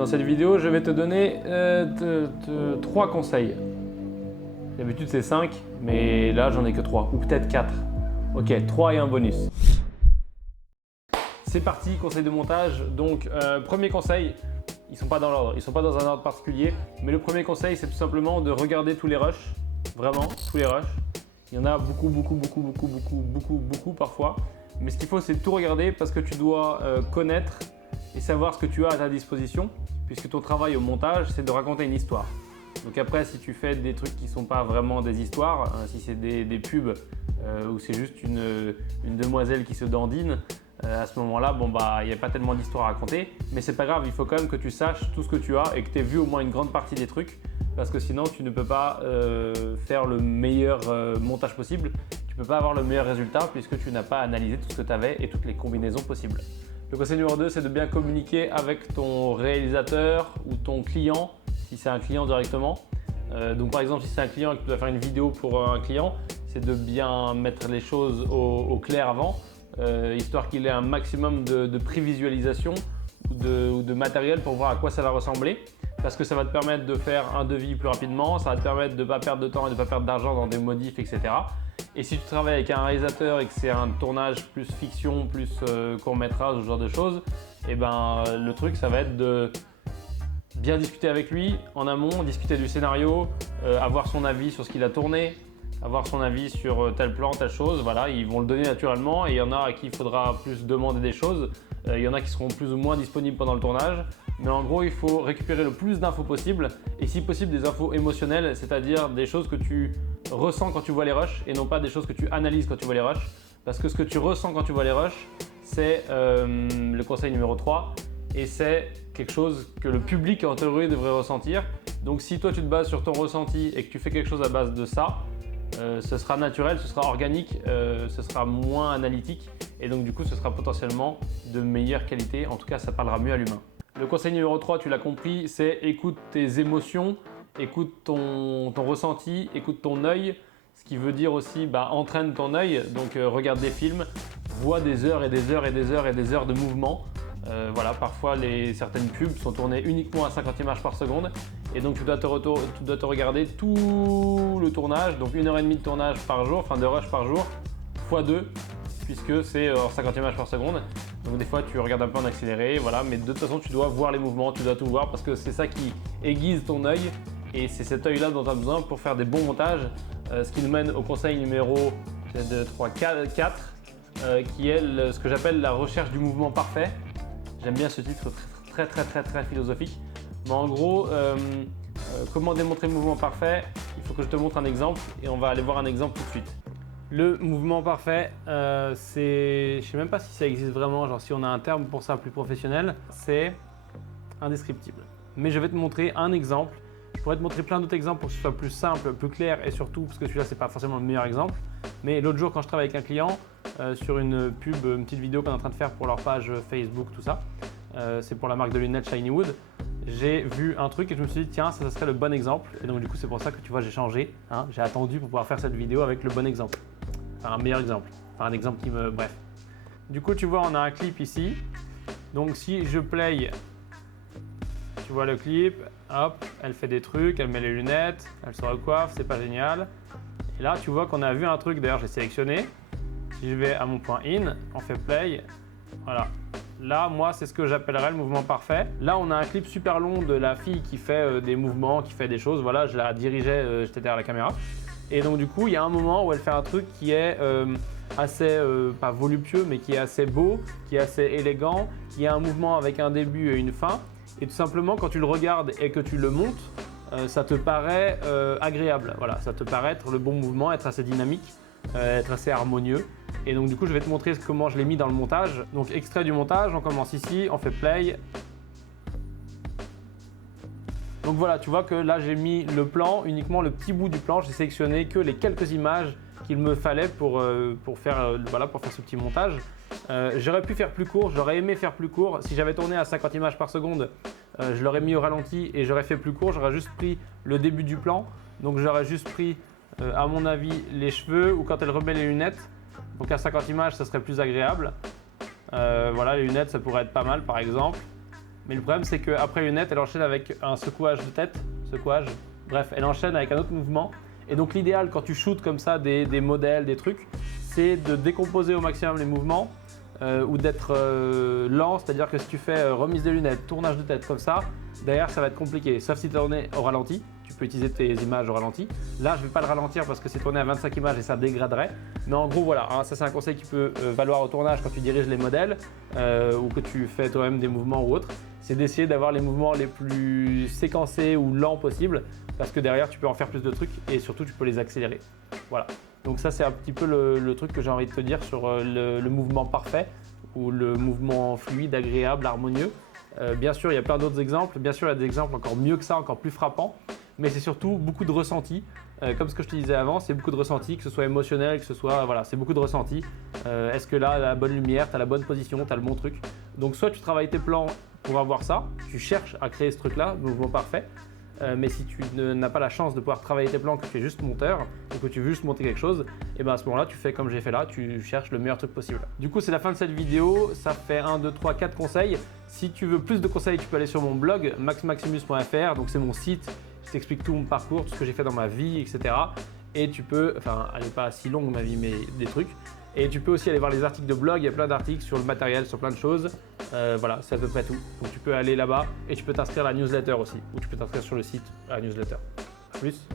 Dans cette vidéo, je vais te donner 3 conseils. D'habitude c'est 5, mais là j'en ai que 3, ou peut-être 4. Ok, 3 et un bonus. C'est parti, conseil de montage. Donc, premier conseil, ils ne sont pas dans l'ordre, ils ne sont pas dans un ordre particulier, mais le premier conseil c'est tout simplement de regarder tous les rushs, vraiment, tous les rushs. Il y en a beaucoup parfois, mais ce qu'il faut c'est tout regarder parce que tu dois connaître et savoir ce que tu as à ta disposition, puisque ton travail au montage c'est de raconter une histoire. Donc après, si tu fais des trucs qui ne sont pas vraiment des histoires, si c'est des pubs ou c'est juste une demoiselle qui se dandine, à ce moment-là, bon il n'y a pas tellement d'histoire à raconter, mais c'est pas grave, il faut quand même que tu saches tout ce que tu as et que tu aies vu au moins une grande partie des trucs, parce que sinon tu ne peux pas faire le meilleur montage possible, tu ne peux pas avoir le meilleur résultat puisque tu n'as pas analysé tout ce que tu avais et toutes les combinaisons possibles. Le conseil numéro 2, c'est de bien communiquer avec ton réalisateur ou ton client, si c'est un client directement. Donc par exemple, si c'est un client et que tu dois faire une vidéo pour un client, c'est de bien mettre les choses au clair avant, histoire qu'il ait un maximum de prévisualisation ou de matériel pour voir à quoi ça va ressembler. Parce que ça va te permettre de faire un devis plus rapidement, ça va te permettre de ne pas perdre de temps et de ne pas perdre d'argent dans des modifs, etc. Et si tu travailles avec un réalisateur et que c'est un tournage plus fiction, plus court-métrage, ce genre de choses, et ben le truc ça va être de bien discuter avec lui en amont, discuter du scénario, avoir son avis sur ce qu'il a tourné, avoir son avis sur tel plan, telle chose. Voilà, ils vont le donner naturellement et il y en a à qui il faudra plus demander des choses. Il y en a qui seront plus ou moins disponibles pendant le tournage. Mais en gros, il faut récupérer le plus d'infos possible et si possible des infos émotionnelles, c'est-à-dire des choses que tu ressens quand tu vois les rushs et non pas des choses que tu analyses quand tu vois les rushs. Parce que ce que tu ressens quand tu vois les rushs, c'est le conseil numéro 3 et c'est quelque chose que le public en théorie devrait ressentir. Donc si toi tu te bases sur ton ressenti et que tu fais quelque chose à base de ça, ce sera naturel, ce sera organique, ce sera moins analytique et donc du coup ce sera potentiellement de meilleure qualité, en tout cas ça parlera mieux à l'humain. Le conseil numéro 3, tu l'as compris, c'est écoute tes émotions, écoute ton ressenti, écoute ton œil, ce qui veut dire aussi entraîne ton œil, donc regarde des films, vois des heures et des heures et des heures et des heures de mouvement. Voilà, parfois certaines pubs sont tournées uniquement à 50 images par seconde et donc tu dois te regarder tout le tournage, donc 1h30 de tournage par jour, enfin de rush par jour, x 2 puisque c'est 50 images par seconde. Donc des fois tu regardes un peu en accéléré, voilà, mais de toute façon tu dois voir les mouvements, tu dois tout voir parce que c'est ça qui aiguise ton œil et c'est cet œil là dont tu as besoin pour faire des bons montages. Ce qui nous mène au conseil numéro 4 qui est ce que j'appelle la recherche du mouvement parfait. J'aime bien ce titre très philosophique. Mais en gros, comment démontrer le mouvement parfait? Il faut que je te montre un exemple et on va aller voir un exemple tout de suite. Le mouvement parfait, je ne sais même pas si ça existe vraiment, genre si on a un terme pour ça plus professionnel, c'est indescriptible. Mais je vais te montrer un exemple. Je pourrais te montrer plein d'autres exemples pour que ce soit plus simple, plus clair et surtout, parce que celui-là c'est pas forcément le meilleur exemple. Mais l'autre jour quand je travaille avec un client, sur une pub, une petite vidéo qu'on est en train de faire pour leur page Facebook, tout ça, c'est pour la marque de lunettes Shinywood. J'ai vu un truc et je me suis dit tiens ça serait le bon exemple et donc du coup c'est pour ça que tu vois j'ai changé, hein, j'ai attendu pour pouvoir faire cette vidéo avec le bon exemple, enfin un meilleur exemple, enfin un exemple qui me… bref. Du coup tu vois on a un clip ici, donc si je play, tu vois le clip, hop, elle fait des trucs, elle met les lunettes, elle se recoiffe, c'est pas génial. Et là tu vois qu'on a vu un truc, d'ailleurs j'ai sélectionné, si je vais à mon point in, on fait play, voilà. Là, moi, c'est ce que j'appellerais le mouvement parfait. Là, on a un clip super long de la fille qui fait des mouvements, qui fait des choses. Voilà, je la dirigeais, j'étais derrière la caméra. Et donc, du coup, il y a un moment où elle fait un truc qui est assez, pas voluptueux, mais qui est assez beau, qui est assez élégant, qui a un mouvement avec un début et une fin. Et tout simplement, quand tu le regardes et que tu le montes, ça te paraît agréable. Voilà, ça te paraît être le bon mouvement, être assez dynamique, être assez harmonieux. Et donc du coup je vais te montrer comment je l'ai mis dans le montage. Donc extrait du montage, on commence ici, on fait play. Donc voilà, tu vois que là j'ai mis le plan, uniquement le petit bout du plan, j'ai sélectionné que les quelques images qu'il me fallait pour faire ce petit montage. J'aurais pu faire plus court, j'aurais aimé faire plus court. Si j'avais tourné à 50 images par seconde, je l'aurais mis au ralenti et j'aurais fait plus court, j'aurais juste pris le début du plan. Donc j'aurais juste pris, à mon avis, les cheveux ou quand elle remet les lunettes. Donc à 50 images, ça serait plus agréable. Voilà, les lunettes, ça pourrait être pas mal par exemple. Mais le problème, c'est qu'après une lunette, elle enchaîne avec un secouage de tête, bref, elle enchaîne avec un autre mouvement. Et donc l'idéal quand tu shootes comme ça des modèles, des trucs, c'est de décomposer au maximum les mouvements ou d'être lent, c'est-à-dire que si tu fais remise des lunettes, tournage de tête comme ça, derrière ça va être compliqué, sauf si tu es tourné au ralenti. Tu peux utiliser tes images au ralenti. Là, je ne vais pas le ralentir parce que c'est tourné à 25 images et ça dégraderait. Mais en gros, voilà, hein, ça c'est un conseil qui peut valoir au tournage quand tu diriges les modèles ou que tu fais toi-même des mouvements ou autres. C'est d'essayer d'avoir les mouvements les plus séquencés ou lents possibles parce que derrière, tu peux en faire plus de trucs et surtout, tu peux les accélérer. Voilà. Donc ça, c'est un petit peu le truc que j'ai envie de te dire sur le mouvement parfait ou le mouvement fluide, agréable, harmonieux. Bien sûr, il y a plein d'autres exemples. Bien sûr, il y a des exemples encore mieux que ça, encore plus frappants. Mais c'est surtout beaucoup de ressenti. Comme ce que je te disais avant, c'est beaucoup de ressenti, que ce soit émotionnel, que ce soit… Voilà, c'est beaucoup de ressenti. Est-ce que là, la bonne lumière, tu as la bonne position, tu as le bon truc. Donc soit tu travailles tes plans pour avoir ça, tu cherches à créer ce truc-là, le mouvement parfait. Mais si tu n'as pas la chance de pouvoir travailler tes plans, que tu es juste monteur ou que tu veux juste monter quelque chose, et bien à ce moment-là, tu fais comme j'ai fait là, tu cherches le meilleur truc possible. Du coup, c'est la fin de cette vidéo. Ça fait 1, 2, 3, 4 conseils. Si tu veux plus de conseils, tu peux aller sur mon blog maxmaximus.fr. Donc c'est mon site. Je t'explique tout mon parcours, tout ce que j'ai fait dans ma vie, etc. Et tu peux, enfin, elle n'est pas si longue ma vie, mais des trucs. Et tu peux aussi aller voir les articles de blog, il y a plein d'articles sur le matériel, sur plein de choses. Voilà, c'est à peu près tout. Donc tu peux aller là-bas et tu peux t'inscrire à la newsletter aussi, ou tu peux t'inscrire sur le site à la newsletter. A plus.